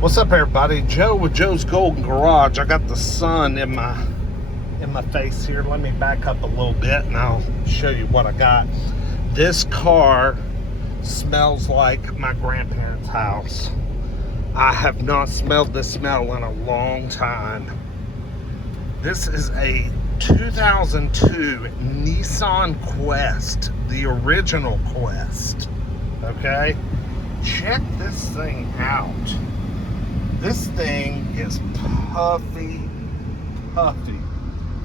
What's up, everybody? Joe with Joe's Golden Garage. I got the sun in my face here. Let me back up a little bit and I'll show you what I got. This car smells like my grandparents' house. I have not smelled this smell in a long time. This is a 2002 Nissan Quest, the original Quest. Okay? Check this thing out. This thing is puffy.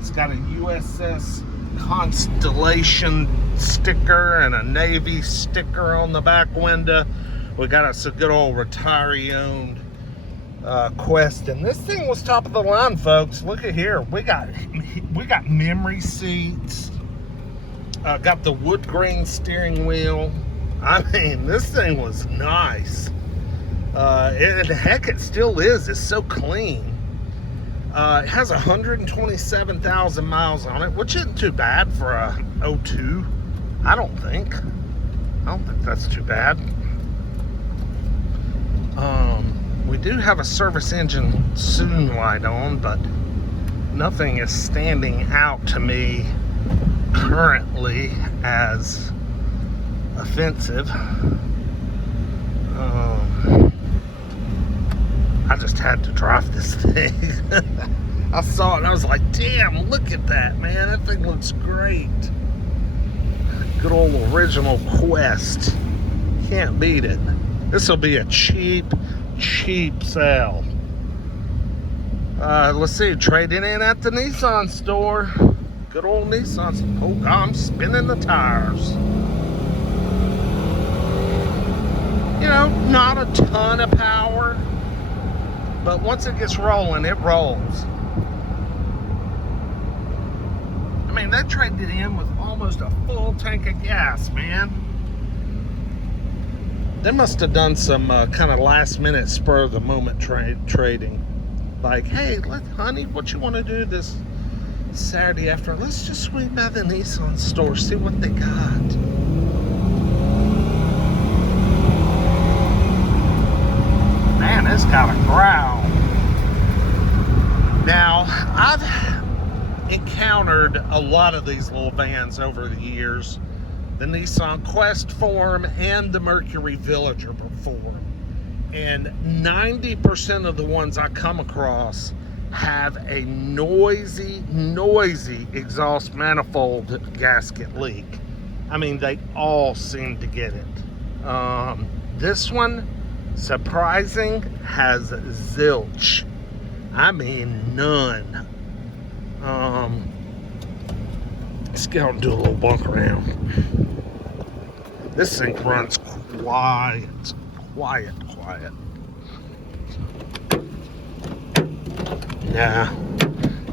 It's got a USS Constellation sticker and a Navy sticker on the back window. We got us a good old retiree-owned Quest, and this thing was top of the line, folks. Look at here. We got memory seats. Got the wood grain steering wheel. I mean, this thing was nice. Heck, it still is. It's so clean. It has 127,000 miles on it, which isn't too bad for a 02. I don't think that's too bad. We do have a service engine soon light on, but nothing is standing out to me currently as offensive. I just had to drive this thing. I saw it and I was like, damn, look at that, man. That thing looks great. Good old original Quest. Can't beat it. This will be a cheap sale. Let's see, trading in at the Nissan store. Good old Nissan. Oh, God, I'm spinning the tires. You know, not a ton of power, but once it gets rolling, it rolls. I mean, they traded in with almost a full tank of gas, man. They must have done some kind of last minute spur of the moment trading. Like, hey, honey, what you want to do this Saturday afternoon? Let's just swing by the Nissan store, see what they got. Man, it's got a growl. Now, I've encountered a lot of these little vans over the years. The Nissan Quest form and the Mercury Villager form. And 90% of the ones I come across have a noisy exhaust manifold gasket leak. I mean, they all seem to get it. This one, surprising, has zilch. I mean, none. Let's go and do a little walk around. This thing runs quiet.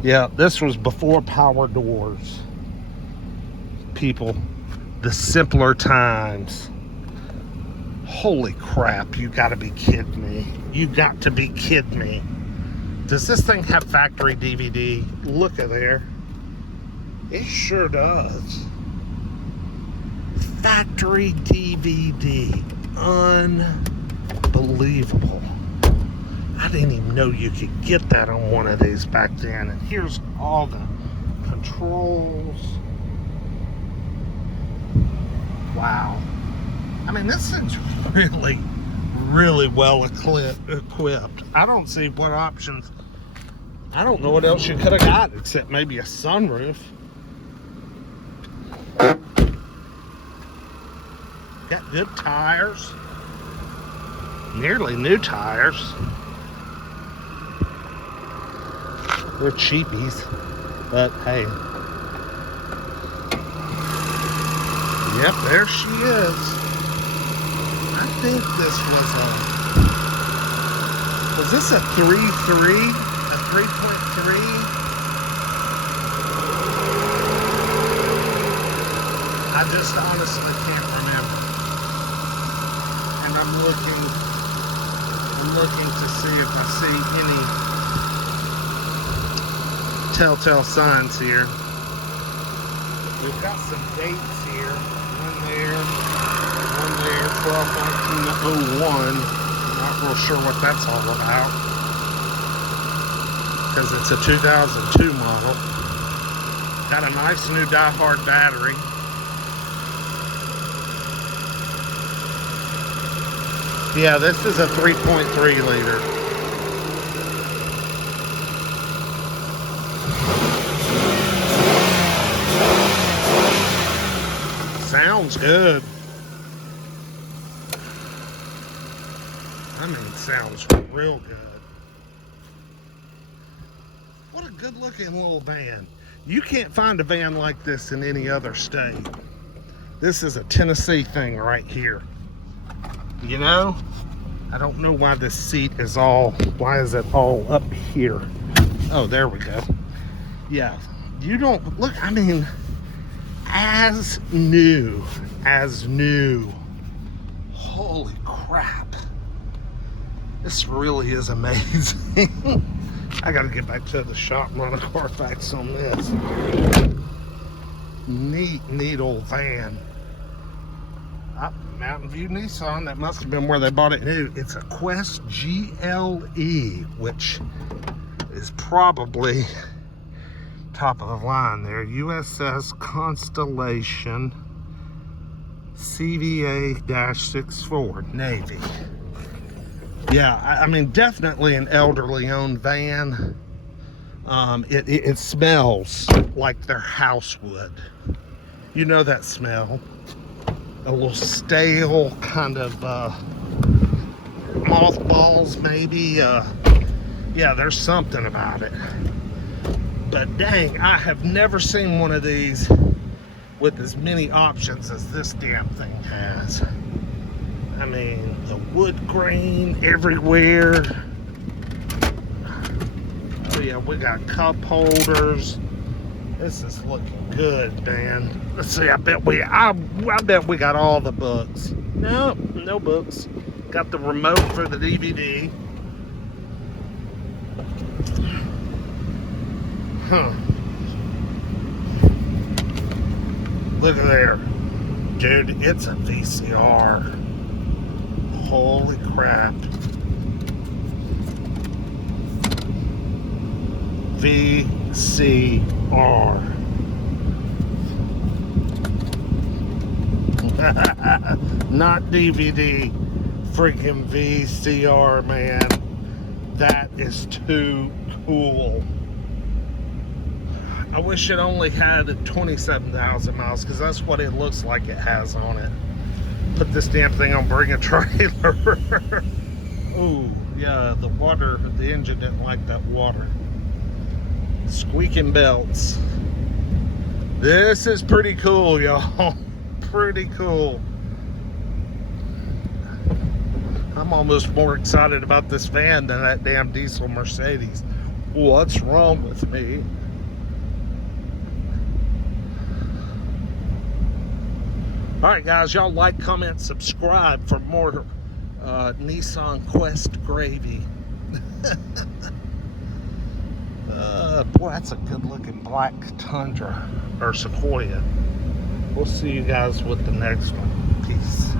Yeah, this was before power doors. People, the simpler times. Holy crap, you gotta be kidding me. You got to be kidding me. Does this thing have factory DVD? Look at there. It sure does. Factory DVD. Unbelievable. I didn't even know you could get that on one of these back then. And here's all the controls. Wow. I mean, this thing's really well equipped. I don't see what options. I don't know what else you could have got except maybe a sunroof. Got good tires. Nearly new tires. They're cheapies, but hey. Yep, there she is. I think this was this a 3.3? A 3.3? I just honestly can't remember. And I'm looking to see if I see any telltale signs here. We've got some dates here. One there, 12/19/01. Not real sure what that's all about, because it's a 2002 model. Got a nice new die-hard battery. Yeah, this is a 3.3 liter. Sounds good. I mean, it sounds real good. What a good looking little van. You can't find a van like this in any other state. This is a Tennessee thing right here. You know, I don't know why this seat is why is it all up here? Oh, there we go. Yeah, you don't, look, I mean, as new. Holy crap. This really is amazing. I gotta get back to the shop and run a Carfax on this. Neat old van. Mountain View Nissan, that must have been where they bought it new. It's a Quest GLE, which is probably top of the line there. USS Constellation CVA-64 Navy. Yeah, I mean, definitely an elderly owned van. It smells like their house would. You know that smell. A little stale, kind of mothballs maybe. Yeah, there's something about it. But dang, I have never seen one of these with as many options as this damn thing has. I mean, the wood grain everywhere. Oh yeah, we got cup holders. This is looking good, man. Let's see, I bet we got all the books. No books. Got the remote for the DVD. Huh. Look at there. Dude, it's a VCR. Holy crap. VCR. Not DVD. Freaking VCR, man. That is too cool. I wish it only had 27,000 miles, because that's what it looks like it has on it. Put this damn thing on Bring a Trailer. Ooh, yeah, the engine didn't like that water. Squeaking belts. This is pretty cool, y'all. Pretty cool. I'm almost more excited about this van than that damn diesel Mercedes. What's wrong with me? Alright guys, y'all like, comment, subscribe for more Nissan Quest gravy. Boy, that's a good looking black Tundra or Sequoia. We'll see you guys with the next one. Peace.